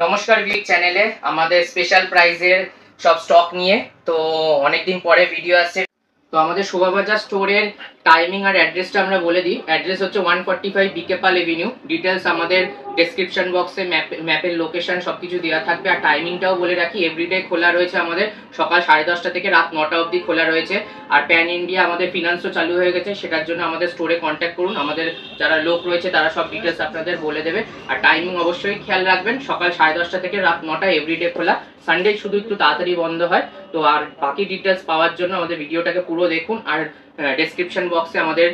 নমস্কার ভিক চ্যানেলে আমাদের স্পেশাল প্রাইজের সব স্টক নিয়ে তো অনেকদিন পরে ভিডিও আসছে। তো আমাদের শোভাবাজার স্টোরের টাইমিং আর অ্যাড্রেসটা আমরা বলে দিই। অ্যাড্রেস হচ্ছে 145 বিকে পাল এভিনিউ। ডিটেলস আমাদের ডেসক্রিপশন বক্সে ম্যাপের লোকেশন সবকিছু দেওয়া থাকবে। আর টাইমিংটাও বলে রাখি, এভরিডে খোলা রয়েছে আমাদের সকাল 10:30 থেকে রাত 9টা অবধি খোলা রয়েছে। আর প্যান ইন্ডিয়া আমাদের ফিনান্সও চালু হয়ে গেছে, সেটার জন্য আমাদের স্টোরে কন্ট্যাক্ট করুন। আমাদের যারা লোক রয়েছে তারা সব ডিটেলস আপনাদের বলে দেবে। আর টাইমিং অবশ্যই খেয়াল রাখবেন, সকাল 10:30 থেকে রাত 9টা এভরিডে খোলা। সানডে শুধু একটু তাড়াতাড়ি বন্ধ হয়। তো আর বাকি ডিটেলস পাওয়ার জন্য আমাদের ভিডিওটাকে পুরো দেখুন আর ডেসক্রিপশন বক্সে আমাদের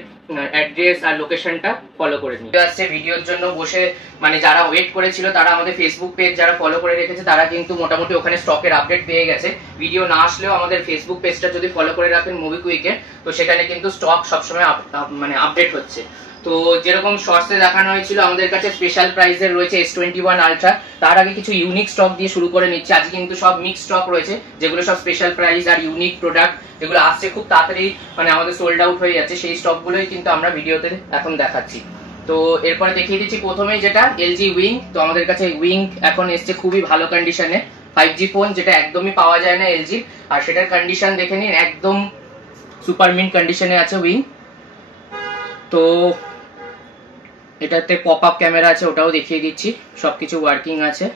অ্যাড্রেস আর লোকেশনটা ফলো করে নিন। আসছে ভিডিওর জন্য বসে মানে যারা ওয়েট করেছিল তারা আমাদের ফেসবুক পেজ যারা ফলো করে রেখেছে তারা কিন্তু মোটামুটি ওখানে স্টকের আপডেট পেয়ে গেছে। ভিডিও না আসলেও আমাদের ফেসবুক পেজটা যদি ফলো করে রাখেন মুভিকুইকে, তো সেখানে কিন্তু স্টক সবসময় মানে আপডেট হচ্ছে। তো যেরকম শর্টসে দেখানো হয়েছিল আমাদের কাছে স্পেশাল প্রাইজের রয়েছে S21 আলট্রা। তার আগে কিছু ইউনিক স্টক দিয়ে শুরু করে নিচ্ছে। আজকে কিন্তু সব মিক্স স্টক রয়েছে, যেগুলো সব স্পেশাল প্রাইজ আর ইউনিক প্রোডাক্ট, যেগুলো আসছে খুব তাড়াতাড়ি মানে আমাদের সোল্ড আউট হয়ে যাচ্ছে। সেই স্টকগুলোই কিন্তু আমরা ভিডিওতে এখন দেখাচ্ছি। তো এরপরে দেখিয়ে দিচ্ছি প্রথমেই যেটা LG উইং। তো আমাদের কাছে উইং এখন এসছে খুবই ভালো কন্ডিশনে। 5G ফোন যেটা একদমই পাওয়া যায় না LG, আর সেটার কন্ডিশন দেখে নিন, একদম সুপার মিন্ট কন্ডিশনে আছে উইং। তো এটাতে পপ আপ ক্যামেরা আছে, ওটাও দেখিয়ে দিচ্ছি, সবকিছু ওয়ার্কিং আছে।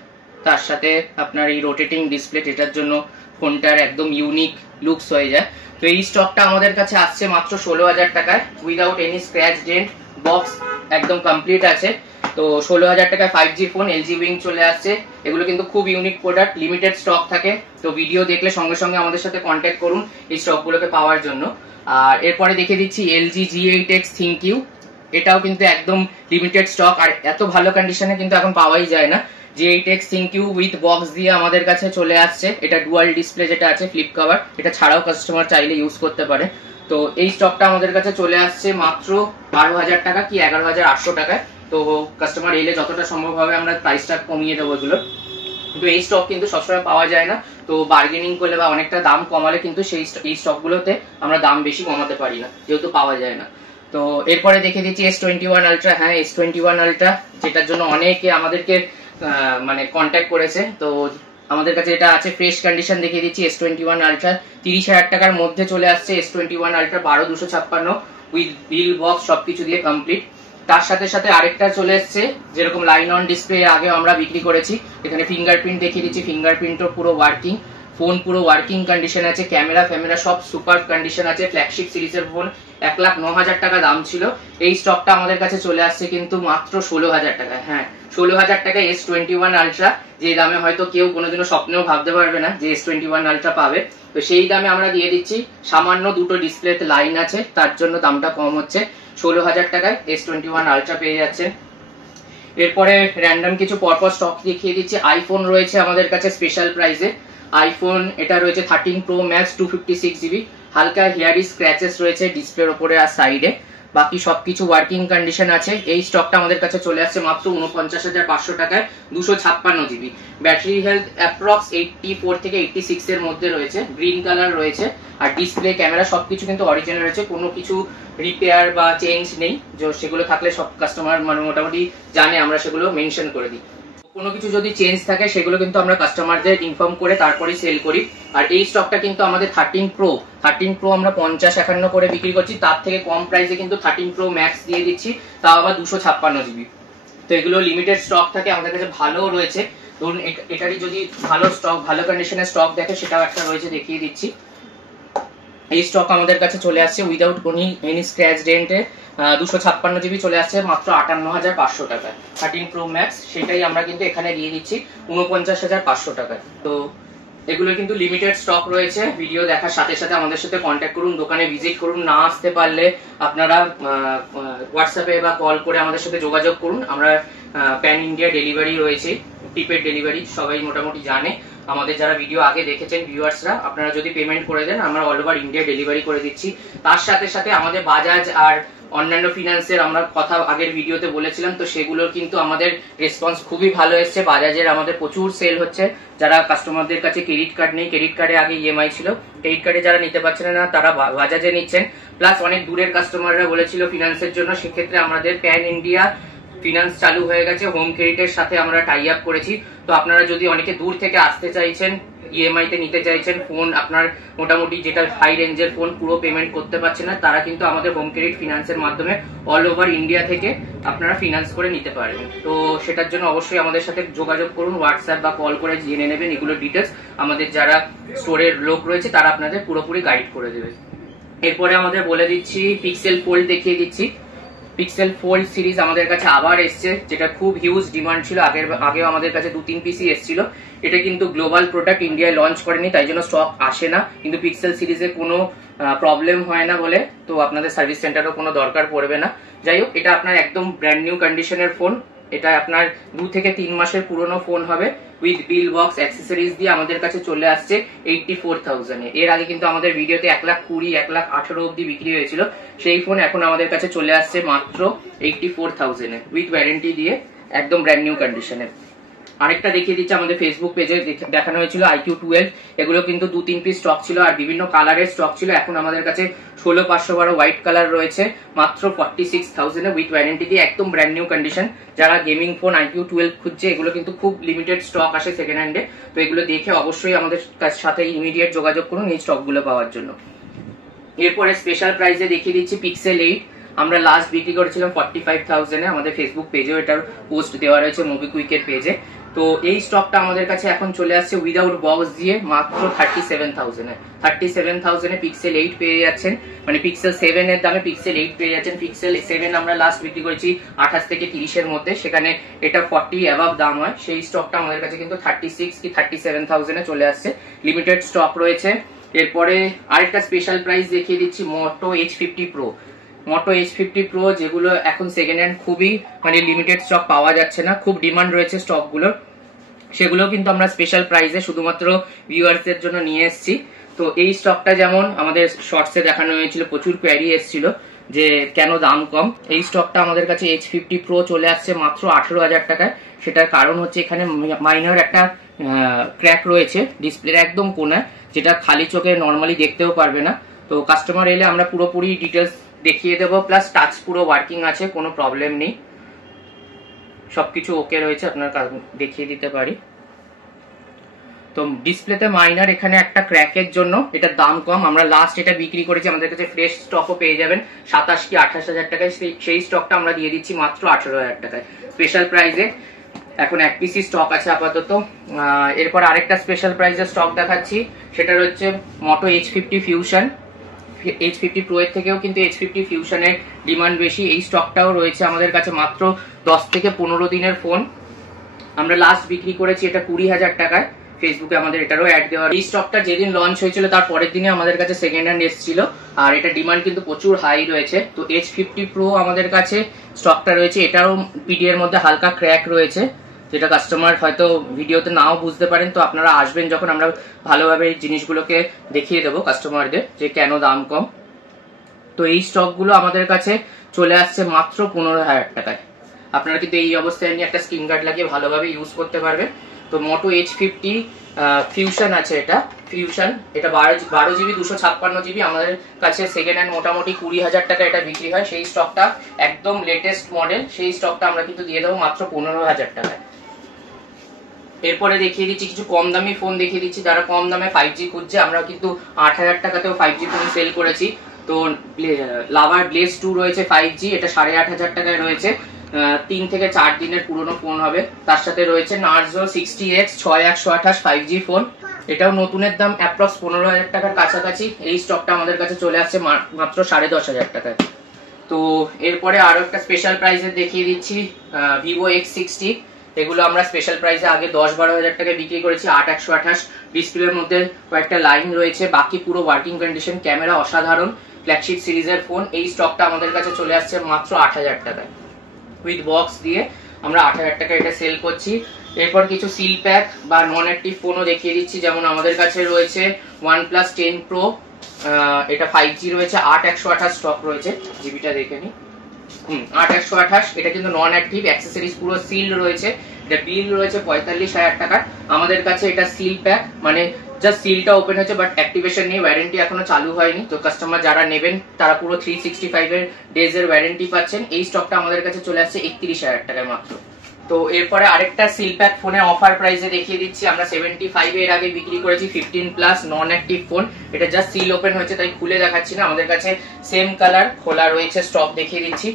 তার সাথে আপনার এই রোটেটিং ডিসপ্লে, এটার জন্য ফোনটার একদম ইউনিক লুকস হয়ে যায়। তো এই স্টকটা আমাদের কাছে আসছে মাত্র 16,000 টাকায়, without any scratch dent. Box একদম কমপ্লিট আছে। তো 16,000 টাকায় 5G ফোন LG উইং চলে আসছে। এগুলো কিন্তু খুব ইউনিক প্রোডাক্ট, লিমিটেড স্টক থাকে। তো ভিডিও দেখলে সঙ্গে সঙ্গে আমাদের সাথে কন্ট্যাক্ট করুন এই স্টকগুলোকে পাওয়ার জন্য। আর এরপরে দেখিয়ে দিচ্ছি LG G8X ThinQ। এটাও কিন্তু একদম লিমিটেড স্টক, আর এত ভালো কন্ডিশনে কিন্তু এখন পাওয়াই যায় না। G8X ThinQ উইথ বক্স দিয়ে আমাদের কাছে চলে আসছে। এটা ডুয়াল ডিসপ্লে যেটা আছে, ফ্লিপ কভার, এটা ছাড়াও কাস্টমার চাইলে ইউজ করতে পারে। তো এই স্টকটা আমাদের কাছে চলে আসছে মাত্র 12,000 টাকা কি 11,800 টাকায়। তো কাস্টমার এলে যতটা সম্ভব হবে আমরা প্রাইসটা কমিয়ে দেবো এগুলো। কিন্তু এই স্টক কিন্তু সবসময় পাওয়া যায় না। তো বার্গেনিং করলে বা অনেকটা দাম কমালে কিন্তু এই স্টকগুলোতে আমরা দাম বেশি কমাতে পারি না, যেহেতু পাওয়া যায় না। তো এরপরে দেখে দিচ্ছি S21 আলট্রা। হ্যাঁ, S21 আলট্রা, যেটার জন্য অনেকে আমাদেরকে মানে কন্ট্যাক্ট করেছে। তো আমাদের কাছে এটা আছে ফ্রেশ কন্ডিশন, দেখিয়ে দিচ্ছি। S21 আলট্রা 30,000 টাকার মধ্যে চলে আসছে। S21 ultra 12,256 with bill box সবকিছু দিয়ে কমপ্লিট। তার সাথে সাথে আরেকটা চলে এসছে, যেরকম লাইন অন ডিসপ্লে আগে আমরা বিক্রি করেছি। এখানে ফিঙ্গারপ্রিন্ট দেখিয়ে দিচ্ছি, ফিঙ্গারপ্রিন্টও পুরো ওয়ার্কিং। ফোন পুরো ওয়ার্কিং কন্ডিশন আছে, ক্যামেরা ফ্যামেরা সব সুপার কন্ডিশন আছে। ফ্ল্যাগশিপ সিরিজের ফোন, 1,09,000 টাকা দাম ছিল। এই স্টকটা আমাদের কাছে চলে আসছে কিন্তু মাত্র 16,000 টাকায়। হ্যাঁ, 16,000 টাকায় S21 আলট্রা, যে দামে হয়তো কেউ কোনোদিনও স্বপ্নেও ভাবতে পারবে না যে S21 আলট্রা পাবে। তো সেই দামে আমরা দিয়ে দিচ্ছি। সামান্য দুটো ডিসপ্লেতে লাইন আছে, তার জন্য দামটা কম হচ্ছে। 16,000 টাকায় S21 আলট্রা পেয়ে যাচ্ছেন। এরপরে র্যান্ডম কিছু পরপর স্টক দেখিয়ে দিচ্ছি। আইফোন রয়েছে আমাদের কাছে স্পেশাল প্রাইসে। আইফোন এটা রয়েছে 13 Pro Max 256GB। হালকা হেয়ারি স্ক্র্যাচেস রয়েছে ডিসপ্লের ওপরে আর সাইডে, বাকি সবকিছু ওয়ার্কিং কন্ডিশন আছে। এই স্টকটা আমাদের কাছে চলে আসছে মাত্র 49,500 টাকায়, 256GB। ব্যাটারি হেলথ অ্যাপ্রক্স 84 থেকে 86 এর মধ্যে রয়েছে। গ্রিন কালার রয়েছে, আর ডিসপ্লে ক্যামেরা সবকিছু কিন্তু অরিজিনাল রয়েছে, কোনো কিছু রিপেয়ার বা চেঞ্জ নেই। সেগুলো থাকলে সব কাস্টমার মানে মোটামুটি জানে, আমরা সেগুলো মেনশন করে দিই। কোনো কিছু যদি চেঞ্জ থাকে সেগুলো কিন্তু আমরা কাস্টমারদের ইনফর্ম করে তারপরেই সেল করি। আর এই স্টকটা কিন্তু আমাদের 13 Pro আমরা 50-51 করে বিক্রি করছি। তার থেকে কম প্রাইসে কিন্তু 13 Pro Max দিয়ে দিচ্ছি, তাও আবার 256GB। তো এগুলো লিমিটেড স্টক থাকে, আমাদের কাছে ভালো রয়েছে। ধরুন এটারই যদি ভালো স্টক, ভালো কন্ডিশনের স্টক দেখে, সেটাও একটা রয়েছে, দেখিয়ে দিচ্ছি। এই স্টক আমাদের কাছে চলে আসছে উইদাউট এনি স্ক্র্যাচ ডেন্টে, 256GB চলে আসছে মাত্র 58,500 টাকায়। 13 Pro Max সেটাই আমরা কিন্তু এখানে দিয়ে দিচ্ছি 49,500 টাকায়। তো এগুলো কিন্তু লিমিটেড স্টক রয়েছে। ভিডিও দেখার সাথে সাথে আমাদের সাথে কন্ট্যাক্ট করুন, দোকানে ভিজিট করুন। না আসতে পারলে আপনারা হোয়াটসঅ্যাপে বা কল করে আমাদের সাথে যোগাযোগ করুন। আমরা প্যান ইন্ডিয়া ডেলিভারি রয়েছে, প্রিপেড ডেলিভারি, সবাই মোটামুটি জানে। আমাদের যারা ভিডিও আগে দেখেছেন ভিউয়ার্সরা, আপনারা যদি পেমেন্ট করে দেন আমরা অল ওভার ইন্ডিয়া ডেলিভারি করে দিচ্ছি। তার সাথে সাথে আমাদের বাজাজ আর অন্যান্য ফিনান্সের আমরা কথা আগের ভিডিওতে বলেছিলাম, তো সেগুলোর কিন্তু আমাদের রেসপন্স খুবই ভালো এসছে। বাজাজের আমাদের প্রচুর সেল হচ্ছে। যারা কাস্টমারদের কাছে ক্রেডিট কার্ড নেই, ক্রেডিট কার্ডে আগে ইএমআই ছিল, ক্রেডিট কার্ডে যারা নিতে পারছেন না তারা বাজাজে নিচ্ছেন। প্লাস অনেক দূরের কাস্টমাররা বলেছিল ফিনান্সের জন্য, সেক্ষেত্রে আমাদের প্যান ইন্ডিয়া ফিনান্স চালু হয়ে গেছে, হোম ক্রেডিটের সাথে আমরা টাই আপ করেছি। তো আপনারা যদি অনেকে দূর থেকে আসতে চাইছেন, ইএমআই তে নিতে চাইছেন ফোন, আপনার মোটামুটি যেটা হাই রেঞ্জের ফোন পুরো পেমেন্ট করতে পারছেন না, তারা কিন্তু আমাদের হোম ক্রেডিট ফিনান্সের মাধ্যমে অল ওভার ইন্ডিয়া থেকে আপনারা ফিনান্স করে নিতে পারবেন। তো সেটার জন্য অবশ্যই আমাদের সাথে যোগাযোগ করুন, হোয়াটসঅ্যাপ বা কল করে জেনে নেবেন এগুলো ডিটেলস। আমাদের যারা স্টোরের লোক রয়েছে তারা আপনাদের পুরোপুরি গাইড করে দেবে। এরপরে আমাদের বলে দিচ্ছি পিক্সেল ফোল্ড দেখিয়ে দিচ্ছি। পিক্সেল ফোল্ড সিরিজ আমাদের কাছে আবার এসছে, যেটা খুব হিউজ ডিমান্ড ছিল। আগেও আমাদের কাছে 2-3 পিসি এসেছিল। এটা কিন্তু গ্লোবাল প্রোডাক্ট, ইন্ডিয়ায় লঞ্চ করেনি, তাই জন্য স্টক আসে না। কিন্তু পিক্সেল সিরিজে কোনো প্রবলেম হয় না বলে তো আপনাদের সার্ভিস সেন্টারও কোনো দরকার পড়বে না। যাই হোক, এটা আপনার একদম ব্র্যান্ড নিউ কন্ডিশনের ফোন। এটা আপনার 2 থেকে 3 মাসের পুরনো ফোন হবে, উইথ বিল বক্স অ্যাক্সেসরিজ দিয়ে আমাদের কাছে চলে আসছে 84,000 এ। এর আগে কিন্তু আমাদের ভিডিওতে 1,20,000, 1,18,000 অব্দি বিক্রি হয়েছিল। সেই ফোন এখন আমাদের কাছে চলে আসছে মাত্র 84,000 এ, উইথ ওয়ারেন্টি দিয়ে, একদম ব্র্যান্ড নিউ কন্ডিশনে। আরেকটা দেখিয়ে দিচ্ছি, আমাদের ফেসবুক পেজে দেখানো হয়েছিল IQ12। এগুলো কিন্তু 2-3 পিস স্টক ছিল আর বিভিন্ন কালারের স্টক ছিল। এখন আমাদের কাছে 16,512 হোয়াইট কালার রয়েছে মাত্র 46,000 এ, উইথ ওয়ারেন্টি দিয়ে, একদম ব্র্যান্ড নিউ কন্ডিশন। যারা গেমিং ফোন IQ12 খুঁজছে, এগুলো কিন্তু খুব লিমিটেড স্টক আসে সেকেন্ড হ্যান্ডে। তো এগুলো দেখে অবশ্যই আমাদের সাথে ইমিডিয়েট যোগাযোগ করুন এই স্টকগুলো পাওয়ার জন্য। এরপরে স্পেশাল প্রাইসে দেখিয়ে দিচ্ছি পিক্সেল 8। আমরা লাস্ট বিক্রি করেছিলাম 45,000 এ। আমাদের ফেসবুক পেজেও এটার পোস্ট দেওয়া রয়েছে, মোবিকুইকের পেজে। তো এই স্টকটা আমাদের কাছে এখন চলে আসছে উইদাউট বক্স দিয়ে মাত্র 37,000 এ। 37,000 এ পিক্সেল 8 পেয়ে যাচ্ছেন, মানে পিক্সেল 7 এর দামে পিক্সেল 8 পেয়ে যাচ্ছেন। পিক্সেল 7 আমরা লাস্ট বিক্রি করেছি 28 থেকে 30 এর মধ্যে, সেখানে এটা 40 অ্যাবাভ দাম হয়। সেই স্টকটা আমাদের কাছে কিন্তু 36 কি 37,000 এ চলে আসছে, লিমিটেড স্টক রয়েছে। এরপরে আরেকটা স্পেশাল প্রাইস দেখিয়ে দিচ্ছি, মোটো H50 Pro। মোটো H50 Pro যেগুলো এখন সেকেন্ড হ্যান্ড খুবই মানে লিমিটেড স্টক পাওয়া যাচ্ছে না, খুব ডিমান্ড রয়েছে স্টকগুলোর, সেগুলো কিন্তু আমরা স্পেশাল প্রাইসে শুধুমাত্র ভিউয়ার্সদের জন্য নিয়ে এসেছি। তো এই স্টকটা যেমন আমাদের শর্টসে দেখানো হয়েছিল, প্রচুর কোয়ারি এসেছিল যে কেন দাম কম। এই স্টকটা আমাদের কাছে H50 Pro চলে আসছে মাত্র 18,000 টাকায়। সেটার কারণ হচ্ছে এখানে মাইনর একটা ক্র্যাক রয়েছে ডিসপ্লের একদম কোণায়, যেটা খালি চোখে নর্মালি দেখতেও পারবে না। তো কাস্টমার এলে আমরা পুরোপুরি ডিটেলস দেখিয়ে দেবো, প্লাস টাচ পুরো ওয়ার্কিং আছে, কোনো প্রবলেম নেই, সবকিছু ওকে রয়েছে, আপনার দেখিয়ে দিতে পারি। তো ডিসপ্লেতে মাইনার এখানে একটা ক্র্যাকের জন্য এটার দাম কম। আমরা লাস্ট এটা বিক্রি করেছি, আমাদের কাছে ফ্রেশ স্টকও পেয়ে যাবেন 27 কি 28,000 টাকায়। সেই স্টকটা আমরা দিয়ে দিচ্ছি মাত্র 18,000 টাকায় স্পেশাল প্রাইসে। এখন এক পিসি স্টক আছে আপাতত। এরপর আরেকটা স্পেশাল প্রাইসের স্টক দেখাচ্ছি, সেটা হচ্ছে মোটো H50 Fusion। H50 Pro এর থেকেও কিন্তু H50 Fusion-এর ডিমান্ড বেশি। এই স্টকটাও রয়েছে আমাদের কাছে মাত্র 10 থেকে 15 দিনের ফোন। আমরা লাস্ট বিক্রি করেছি এটা 20,000 টাকায়, ফেসবুকে আমাদের এটারও অ্যাড দেওয়া। এই স্টকটা যেদিন লঞ্চ হয়েছিল তার পরের দিনে আমাদের কাছে সেকেন্ড হ্যান্ড এসেছিল, আর এটা ডিমান্ড কিন্তু প্রচুর হাই রয়েছে। তো H50 Pro আমাদের কাছে স্টকটা রয়েছে, এটারও পিডি এর মধ্যে হালকা ক্র্যাক রয়েছে, যেটা কাস্টমার হয়তো ভিডিওতে নাও বুঝতে পারেন। তো আপনারা আসবেন যখন, আমরা ভালোভাবে এই জিনিসগুলোকে দেখিয়ে দেবো কাস্টমারদের যে কেন দাম কম। তো এই স্টকগুলো আমাদের কাছে চলে আসছে মাত্র 15,000 টাকায়। আপনারা কিন্তু এই অবস্থায় নিয়ে একটা স্ক্রিন গার্ড লাগিয়ে ভালোভাবে ইউজ করতে পারবেন। তো মোটো H50 ফিউশন আছে, এটা ফিউশন, এটা 12 জিবি 256 জিবি। আমাদের কাছে সেকেন্ড হ্যান্ড মোটামুটি 20,000 টাকা এটা বিক্রি হয়। সেই স্টকটা একদম লেটেস্ট মডেল, সেই স্টকটা আমরা কিন্তু দিয়ে দেবো মাত্র 15,000 টাকায়। এরপরে দেখিয়ে দিচ্ছি কিছু কম দামি ফোন দেখিয়ে দিচ্ছি, যারা কম দামে 5G খুঁজছে। আমরা কিন্তু 8,000 টাকাতেও 5G ফোন সেল করেছি। তো লাভার ব্লেজ 2 রয়েছে 5G, এটা 8,500 টাকায় রয়েছে। 3 থেকে 4 দিনের পুরনো ফোন হবে। তার সাথে রয়েছে নার্জো 60X 6128 5G ফোন, এটাও নতুনের দাম অ্যাপ্রক্স 15,000 টাকার কাছাকাছি। এই স্টকটা আমাদের কাছে চলে আসছে মাত্র 10,500 টাকায়। তো এরপরে আরো একটা স্পেশাল প্রাইসে দেখিয়ে দিচ্ছি Vivo X60। এগুলো আমরা স্পেশাল প্রাইসে আগে 10-12,000 টাকায় বিক্রি করেছি। 8/128 ডিসপ্লের মধ্যে কয়েকটা লাইন রয়েছে, বাকি পুরো ওয়ার্কিং কন্ডিশন, ক্যামেরা অসাধারণ, ফ্ল্যাগশিপ সিরিজের ফোন। এই স্টকটা আমাদের কাছে চলে আসছে মাত্র 8,000 টাকায়, উইথ বক্স দিয়ে আমরা 8,000 টাকায় এটা সেল করছি। এরপর কিছু সিল প্যাক বা নন অ্যাক্টিভ ফোনও দেখিয়ে দিচ্ছি, যেমন আমাদের কাছে রয়েছে OnePlus 10 Pro, এটা 5G রয়েছে, 8/128 স্টক রয়েছে, জিবিটা দেখে নি, 8/128। এটা কিন্তু নন অ্যাক্টিভ, অ্যাক্সেসরিজ পুরো সিল রয়েছে। এটা বিল রয়েছে 45,000 টাকার। আমাদের কাছে এটা সিল প্যাক, মানে জাস্ট সিলটা ওপেন হয়েছে, বাট অ্যাক্টিভেশন নেই, ওয়ারেন্টি এখনো চালু হয়নি। তো কাস্টমার যারা নেবেন তারা পুরো 365 ডেজ এর ওয়ারেন্টি পাচ্ছেন। এই স্টকটা আমাদের কাছে চলে আসছে 31,000 টাকায় মাত্র। তো এরপরে আরেকটা সিল প্যাক ফোনে অফার প্রাইসে দেখিয়ে দিচ্ছি। আমরা 75 এর আগে বিক্রি করেছি 15+ নন অ্যাক্টিভ ফোন। এটা জাস্ট সিল ওপেন হয়েছে তাই খুলে দেখাচ্ছি না, আমাদের কাছে সেম কালার খোলা রয়েছে, স্টক দেখিয়ে দিচ্ছি।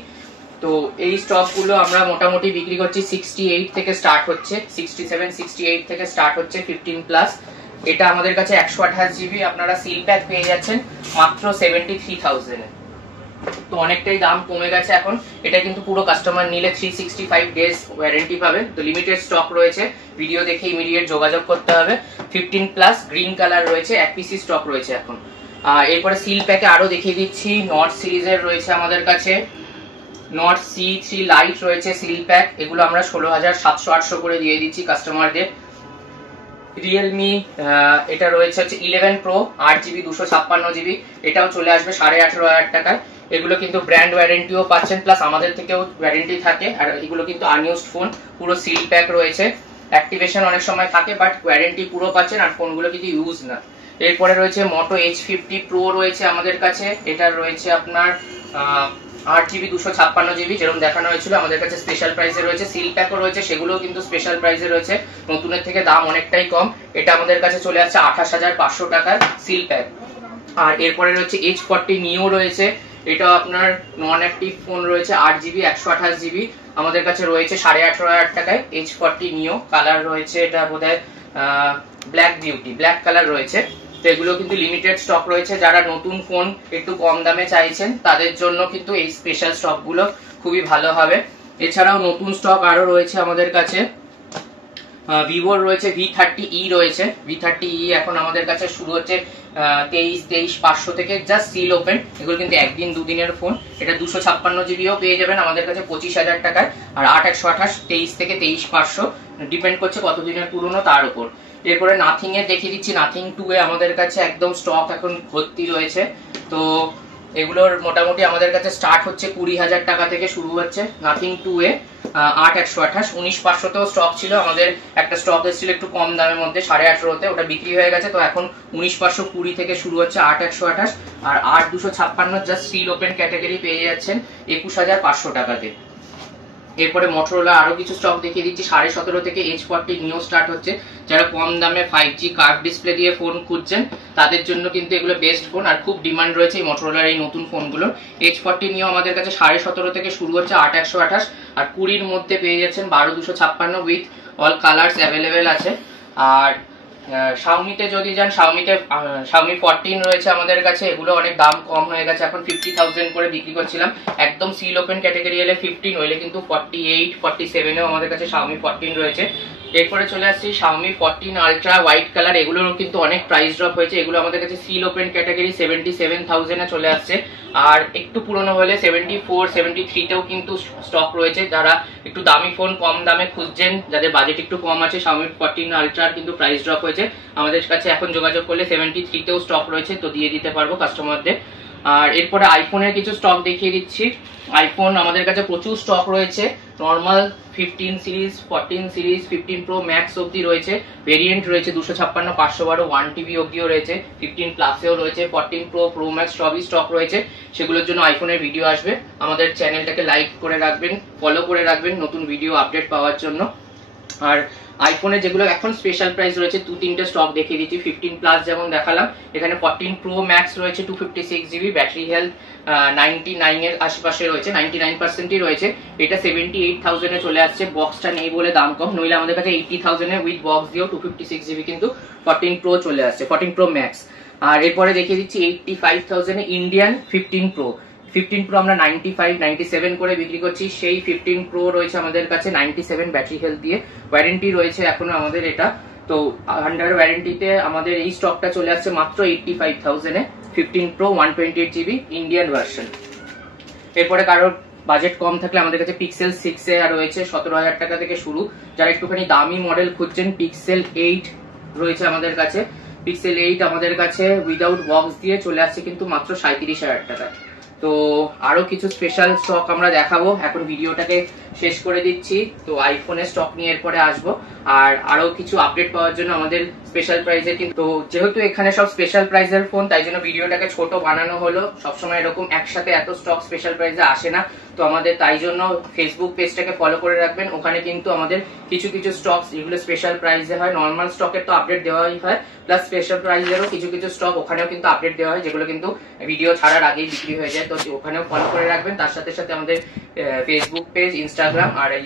তো এই স্টক গুলো আমরা মোটামুটি বিক্রি করছি 68 থেকে স্টার্ট হচ্ছে, 67 68 থেকে স্টার্ট হচ্ছে 15+। এটা আমাদের কাছে 128 জিবি আপনারা সিল প্যাক পেয়ে যাচ্ছেন মাত্র 73,000 এ। তো অনেকটাই দাম কমে গেছে এখন। এটা কিন্তু পুরো কাস্টমার নিলে 365 ডেজ ওয়ারেন্টি পাবে। তো লিমিটেড স্টক রয়েছে, ভিডিও দেখে ইমিডিয়েট যোগাযোগ করতে হবে। 15+ গ্রিন কালার রয়েছে, 1 পিসি স্টক রয়েছে এখন। এরপরে সিল প্যাকে আরো দেখিয়ে দিচ্ছি, নট সিরিজের রয়েছে আমাদের কাছে, নট C3 লাইট রয়েছে সিল প্যাক। এগুলো আমরা 16,700-800 করে দিয়ে দিচ্ছি কাস্টমারদের। রিয়েলমি এটা রয়েছে হচ্ছে 11 প্রো 8GB 256GB, এটাও চলে আসবে 18,500 টাকায়। এগুলো কিন্তু ব্র্যান্ড ওয়ারেন্টিও পাচ্ছেন, প্লাস আমাদের থেকেও ওয়ারেন্টি থাকে। আর এগুলো কিন্তু আনইউজড ফোন, পুরো সিল প্যাক রয়েছে, অ্যাক্টিভেশন অনেক সময় থাকে বাট ওয়ারেন্টি পুরো পাচ্ছেন, আর ফোনগুলো কিন্তু ইউজ না। এরপরে রয়েছে মোটো H50 প্রো রয়েছে আমাদের কাছে, এটা রয়েছে আপনার 8GB 256GB, যেরকম দেখানো হয়েছিল আমাদের কাছে স্পেশাল প্রাইসে রয়েছে। সিল প্যাকও রয়েছে, সেগুলোও কিন্তু স্পেশাল প্রাইসে রয়েছে, নতুনের থেকে দাম অনেকটাই কম। এটা আমাদের কাছে চলে আসছে 28,500 টাকার সিল প্যাক। আর এরপরে রয়েছে H40 নিও রয়েছে, এটা আপনার নন অ্যাক্টিভ ফোন রয়েছে, 8GB 128GB, আমাদের কাছে রয়েছে 18,500 টাকায়। H40 নিও কালার রয়েছে, এটা বোধহয় ব্ল্যাক বিউটি, ব্ল্যাক কালার রয়েছে। তো এগুলো কিন্তু লিমিটেড স্টক রয়েছে, যারা নতুন ফোন একটু কম দামে চাইছেন তাদের জন্য কিন্তু এই স্পেশাল স্টক গুলো খুবই ভালো হবে। এছাড়াও নতুন স্টক আরো রয়েছে আমাদের কাছে, ভিভোর রয়েছে V30e রয়েছে, V30e এখন আমাদের কাছে শুরু হচ্ছে 23,500 থেকে, জাস্ট সিল ওপেন। এগুলো কিন্তু একদিন দুদিনের ফোন। এটা 256GBও পেয়ে যাবেন আমাদের কাছে 25,000 টাকায়, আর 8/128 23 থেকে 23,500, ডিপেন্ড করছে কতদিনের পুরনো তার উপর। এরপরে নাথিং এ দেখিয়ে দিচ্ছি, নাথিং 2 এ আমাদের কাছে একদম স্টক এখন ভর্তি রয়েছে। তো এগুলোর মোটামুটি আমাদের কাছে স্টার্ট হচ্ছে 20,000 টাকা থেকে শুরু হচ্ছে নাথিং 2 এ। 8/128 19,500তেও স্টক ছিল, আমাদের একটা স্টক এসেছিল একটু কম দামের মধ্যে 18,500-তে, ওটা বিক্রি হয়ে গেছে। তো এখন 19,520 থেকে শুরু হচ্ছে 8/128, আর 8/256 জাস্ট সিল ওপেন ক্যাটাগরি পেয়ে যাচ্ছেন 21,500 টাকাতে। এরপরে মোটরোলা আরো কিছু স্টক দেখিয়ে দিচ্ছি, 17.5 থেকে H40 নিও স্টার্ট হচ্ছে। যারা কম দামে 5G কার্ভ ডিসপ্লে দিয়ে ফোন খুঁজছেন তাদের জন্য কিন্তু এগুলো বেস্ট ফোন, আর খুব ডিমান্ড রয়েছে এই মোটরোলার এই নতুন ফোনগুলোর। H40 নিও আমাদের কাছে 17.5 থেকে শুরু হচ্ছে 8/128, আর 20-র মধ্যে পেয়ে যাচ্ছেন 12,256 উইথ অল কালার্স অ্যাভেলেবেল আছে। আর শাওমিতে যদি যান, শাওমি 14 রয়েছে আমাদের কাছে, এগুলো অনেক দাম কম হয়ে গেছে, এখন 50,000 করে বিক্রি করছিলাম। একদম সিল ওপেন ক্যাটাগরি এলে 15, হইলে কিন্তু 48 47-এও আমাদের কাছে শাওমি 14 রয়েছে। এরপরে চলে আসছি শাওমি 14 আলট্রা হোয়াইট কালার, এগুলোরও কিন্তু অনেক প্রাইস ড্রপ হয়েছে। এগুলো আমাদের কাছে সিল ওপেন ক্যাটাগরি 77,000-এ চলে আসছে, আর একটু পুরনো হলে 74 73-তেও কিন্তু স্টক রয়েছে। যারা একটু দামি ফোন কম দামে খুঁজছেন, যাদের বাজেট একটু কম আছে, শাওমি 14 আলট্রার কিন্তু প্রাইস ড্রপ হয়েছে। আমাদের কাছে এখন যোগাযোগ করলে 73-তেও স্টক রয়েছে, তো দিয়ে দিতে পারবো কাস্টমারদের। আর এরপরে আইফোনের কিছু স্টক দেখিয়ে দিচ্ছি। আইফোন আমাদের কাছে প্রচুর স্টক রয়েছে, normal 15 series 14 series 15 pro max অবধি রয়েছে, ভেরিয়েন্ট রয়েছে 256 512 1TB অবধিও রয়েছে, 15 প্লাসেও রয়েছে, 14 প্রো প্রো ম্যাক্স সবই স্টক রয়েছে। সেগুলোর জন্য আইফোনের ভিডিও আসবে, আমাদের চ্যানেলটাকে লাইক করে রাখবেন, ফলো করে রাখবেন নতুন ভিডিও আপডেট পাওয়ার জন্য। আর আইফোনে যেগুলো এখন স্পেশাল প্রাইস রয়েছে 2-3টে স্টক দেখিয়ে দিচ্ছি। 15 প্লাস যেমন দেখালাম, এখানে 14 প্রো ম্যাক্স রয়েছে 256GB, ব্যাটারি হেলথ 99-এর আশেপাশে রয়েছে, 99%ই রয়েছে। এটা 78,000-এ চলে আসছে, বক্সটা নেই বলে দাম কম, নইলে আমাদের কাছে 80,000-এ উইথ বক্স দিয়েও 256GB কিন্তু 14 প্রো চলে আসছে, 14 প্রো ম্যাক্স। আর এরপরে দেখিয়ে দিচ্ছি 85,000-এ ইন্ডিয়ান 15 প্রো। 15 প্রো আমরা 95 97 করে বিক্রি করছি, সেই 15 প্রো রয়েছে আমাদের কাছে 97 ব্যাটারি হেলথ দিয়ে, ওয়ারেন্টি রয়েছে এখনো আমাদের এটা। তো আন্ডার ওয়ারেন্টিতে আমাদের এই স্টকটা চলে আসছে মাত্র 85,000-এ 15 প্রো 128GB ইন্ডিয়ান ভার্সন। এরপরে কারোর বাজেট কম থাকলে আমাদের কাছে পিক্সেল 6 এ রয়েছে 17,000 টাকা থেকে শুরু। যারা একটুখানি দামি মডেল খুঁজছেন, পিক্সেল 8 রয়েছে আমাদের কাছে। পিক্সেল 8 আমাদের কাছে উইদাউট বক্স দিয়ে চলে আসছে কিন্তু মাত্র 37,000 টাকা। তো আরো কিছু স্পেশাল স্টক আমরা দেখাবো, এখন ভিডিওটাকে শেষ করে দিচ্ছি। তো আইফোনের স্টক নিয়ে এরপরে আসবো, আর আরো কিছু আপডেট পাওয়ার জন্য আমাদের স্পেশাল প্রাইজে কিন্তু, যেহেতু এখানে সব স্পেশাল প্রাইজের ফোন তাই জন্য ভিডিওটাকে ছোট বানানো হলো। সবসময় এরকম একসাথে এত স্টক স্পেশাল প্রাইজে আসে না, তো আমাদের তাই জন্য ফেসবুক পেজটাকে ফলো করে রাখবেন। ওখানে কিন্তু আমাদের কিছু কিছু স্টক যেগুলো স্পেশাল প্রাইজে হয়, নর্মাল স্টকের তো আপডেট দেওয়াই হয়, প্লাস স্পেশাল প্রাইজেরও কিছু কিছু স্টক ওখানেও কিন্তু আপডেট দেওয়া হয়, যেগুলো কিন্তু ভিডিও ছাড়ার আগেই বিক্রি হয়ে যায়। তো ওখানেও ফলো করে রাখবেন। তার সাথে সাথে আমাদের ফেসবুক পেজ, ইনস্টাগ্রাম আর এই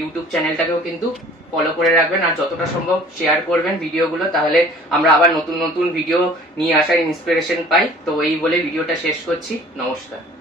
ইউটিউব চ্যানেলটাকেও কিন্তু ফলো করে রাখবেন, আর যতটা সম্ভব শেয়ার করবেন ভিডিওগুলো, তাহলে আমরা আবার নতুন নতুন ভিডিও নিয়ে আসার ইন্সপিরেশন পাই। তো এই বলে ভিডিওটা শেষ করছি। নমস্কার।